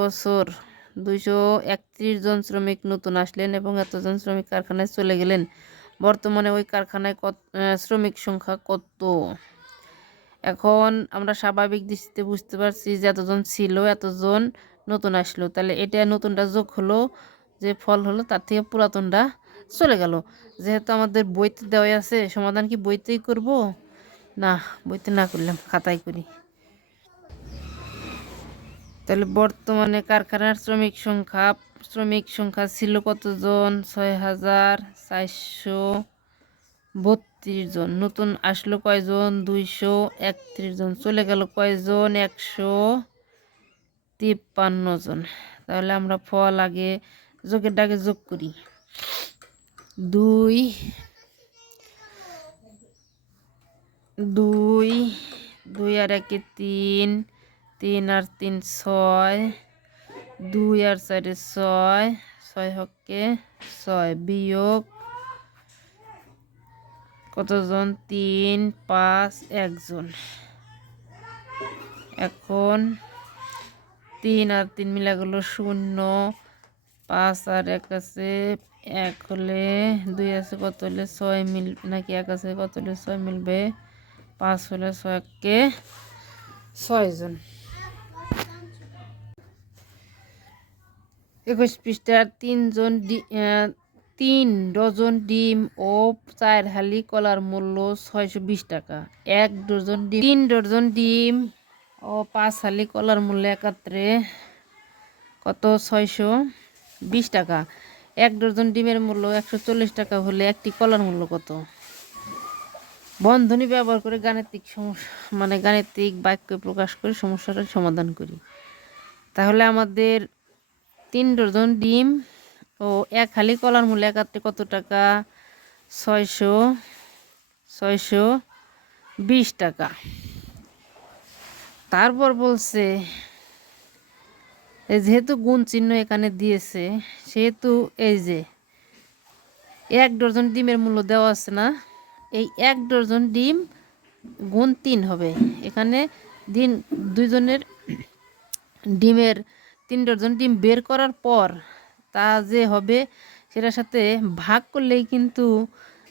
বছর 231 জন শ্রমিক নতুন আসলেন এবং এতজন শ্রমিক কারখানায় চলে গেলেন। বর্তমানে ওই কারখানায় শ্রমিক সংখ্যা কত? এখন আমরা স্বাভাবিক দৃষ্টিতে বুঝতে পারছি যে এতজন ছিল, এতজন নতুন আসলো, তাহলে এটা নতুনটা যোগ হলো, যে ফল হলো তার থেকে পুরাতনটা চলে গেল। যেহেতু আমাদের বইতে দেওয়া আছে, সমাধান কি বইতেই করব? না, বইতে না করলাম, খাতায় করি। তাহলে বর্তমানে কারখানার শ্রমিক সংখ্যা ছিল কতজন? 6432 জন। নতুন আসলো কয়জন? 231 জন। চলে গেল কয়জন? 153 জন। তাহলে আমরা ফল আগে যোগের ডাকে যোগ করি। 2 2 2 আর 1 3, 3 আর 3 6, 2 আর 4 6, 6 হকে 6, বিয়োগ কতজন? 3 5 1 জন। এখন 3 আর 3 মিলা গেল 0, 5 আর 1 আছে 1 হলে 2 আছে কত হলে 6 মিল, নাকি 1 আছে কত হলে 6 মিলবে? 5 হলে 6 কে 6 জন। 21 পৃষ্ঠার 3 ডজন ডিম ও 4 হালি কলার মূল্য 620 টাকা। 3 ডজন ডিম ও 5 হালি কলার মূল্য একাত্রে কত? 620 টাকা। 1 ডজন ডিমের মূল্য 140 টাকা হলে একটি কলার মূল্য কত? বন্ধনী ব্যবহার করে গাণিতিক বাক্য প্রকাশ করে সমস্যাটার সমাধান করি। তাহলে আমাদের 3 ডজন ডিম ও 1 হালি কলার মূল্য একাত্রে কত টাকা? 620 টাকা। তারপর বলছে যেহেতু গুণ চিহ্ন এখানে দিয়েছে, সেহেতু এই যে 1 ডজন ডিমের মূল্য দেওয়া আছে না, এই 1 ডজন ডিম গুণ 3 হবে। এখানে দুইজনের ডিমের 3 ডজন ডিম বের করার পর তা যে হবে সেটার সাথে ভাগ করলেই কিন্তু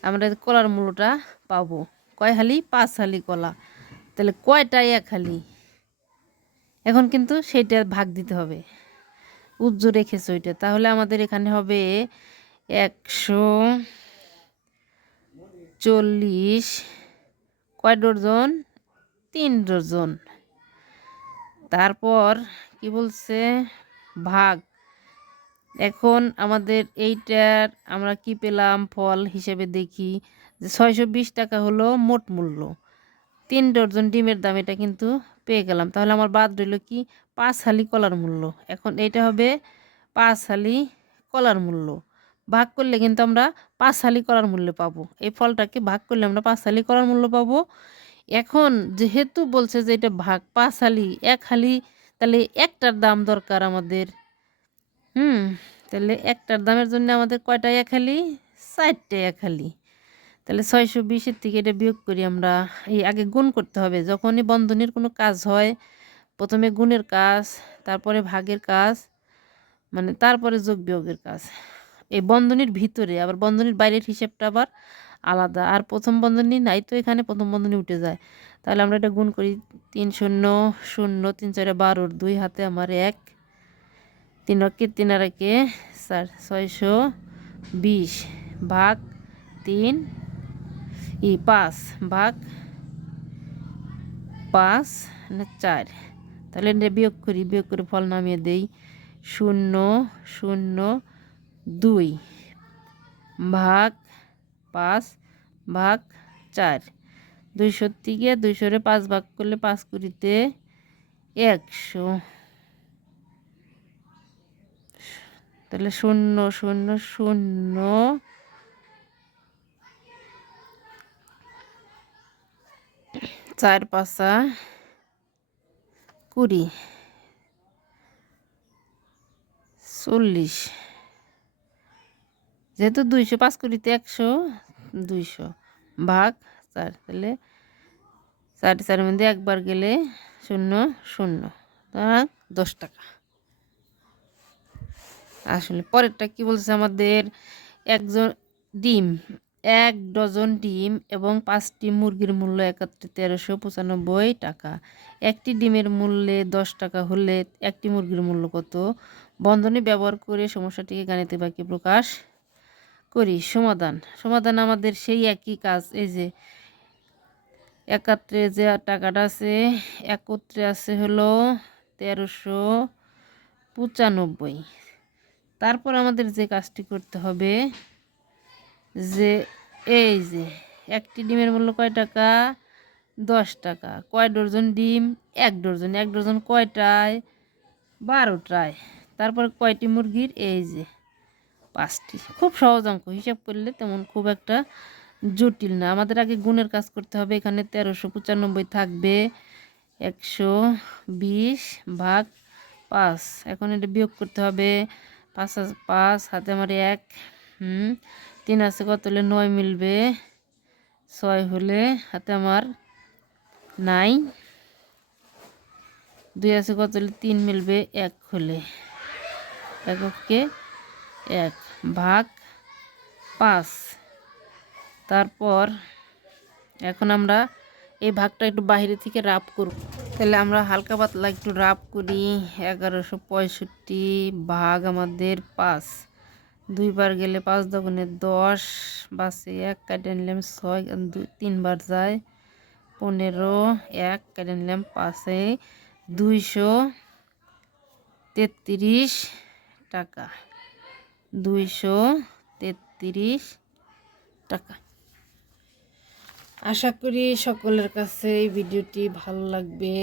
আমরা কলার মূল্যটা পাবো। কয় হালি? 5 হালি কলা। তাহলে কয়টায় 1 হালি? এখন কিন্তু সেইটা ভাগ দিতে হবে, উজ্জ্ব রেখেছে ওইটা। তাহলে আমাদের এখানে হবে 140 কয় ডজন? 3 ডজন। তারপর কি বলছে? ভাগ। এখন আমাদের এইটার আমরা কি পেলাম? ফল হিসেবে দেখি যে 620 টাকা হলো মোট মূল্য। 3 ডজন ডিমের দাম এটা কিন্তু পেয়ে গেলাম। তাহলে আমার বাদ রইল কি? 5 হালি কলার মূল্য। এখন এইটা হবে 5 হালি কলার মূল্য। ভাগ করলে কিন্তু আমরা 5 হালি কলার মূল্য পাবো। এই ফলটাকে ভাগ করলে আমরা 5 হালি কলার মূল্য পাবো। এখন যেহেতু বলছে যে এটা ভাগ 5 হালি 1 হালি, তাহলে একটার দাম দরকার আমাদের। তাহলে একটার দামের জন্য আমাদের কয়টা 1 হালি? 4টে 1 হালি। তাহলে 620-এর থেকে এটা বিয়োগ করি আমরা। এই আগে গুণ করতে হবে। যখনই বন্ধনীর কোনো কাজ হয়, প্রথমে গুণের কাজ, তারপরে ভাগের কাজ, মানে তারপরে যোগ বিয়োগের কাজ। এই বন্ধনীর ভিতরে, আবার বন্ধনীর বাইরের হিসেবটা আবার আলাদা। আর প্রথম বন্ধনী নাই তো, এখানে প্রথম বন্ধনী উঠে যায়। তাহলে আমরা এটা গুণ করি। 3 0 0, 3 4 12, 2 হাতে আমার 1, 3 রকে 3 আর 1 4, 620 ভাগ 3 5 ভাগ 5 না 4। তাহলে এটা বিয়োগ করি, বিয়োগ করে ফল নামিয়ে দেই। 0 0 2 ভাগ 5 ভাগ 4। 200 থেকে 200-রে 5 ভাগ করলে 5 কুড়িতে 100। তাহলে 0 0 0 4 5 20 40। যেহেতু 200, 5 কুড়িতে 100, 200 ভাগ 4। তাহলে 4 4 মধ্যে একবার গেলে 0 0, 10 টাকা। আসলে পরেরটা কি বলছে আমাদের, একজন ডিম 1 ডজন ডিম এবং 5টি মুরগির মূল্য একত্রে 1395 টাকা। একটি ডিমের মূল্যে 10 টাকা হলে একটি মুরগির মূল্য কত? বন্ধনী ব্যবহার করে সমস্যাটিকে গাণিতিক বাক্যে প্রকাশ করি। সমাধান আমাদের সেই একই কাজ। এই যে একাত্রে যে টাকাটা আছে, একত্রে আছে হলো 1395। তারপর আমাদের যে কাজটি করতে হবে, যে এই যে একটি ডিমের মূল্য কয় টাকা? 10 টাকা। কয় ডজন ডিম? 1 ডজন। 1 ডজন কয়টায়? 12টায়। তারপর কয়টি মুরগির? এই যে 5টি। খুব সহজ অঙ্ক, হিসাব করলে তেমন খুব একটা জটিল না। আমাদের আগে গুণের কাজ করতে হবে। এখানে 1395 থাকবে 120 ভাগ 5। এখন এটা বিয়োগ করতে হবে। 5 হাতে আমার 1, 3 আছে কত হলে 9 মিলবে, 6 হলে হাতে আমার 9, 2 আছে কত হলে 3 মিলবে, 1 হলে, এককে 1 ভাগ 5। তারপর এখন আমরা এই ভাগটা একটু বাইরে থেকে রাব করব। তাহলে আমরা হালকা পাতলা একটু রাব করি। 1165 ভাগ আমাদের 5, 2 বার গেলে 5 দগুণে 10, বাসে 1 কাটে নিলাম 6, 3 বার যায় 15, 1 কাটে নিলাম 5, 233 টাকা। 233 টাকা। আশা করি সকলের কাছে এই ভিডিওটি ভালো লাগবে।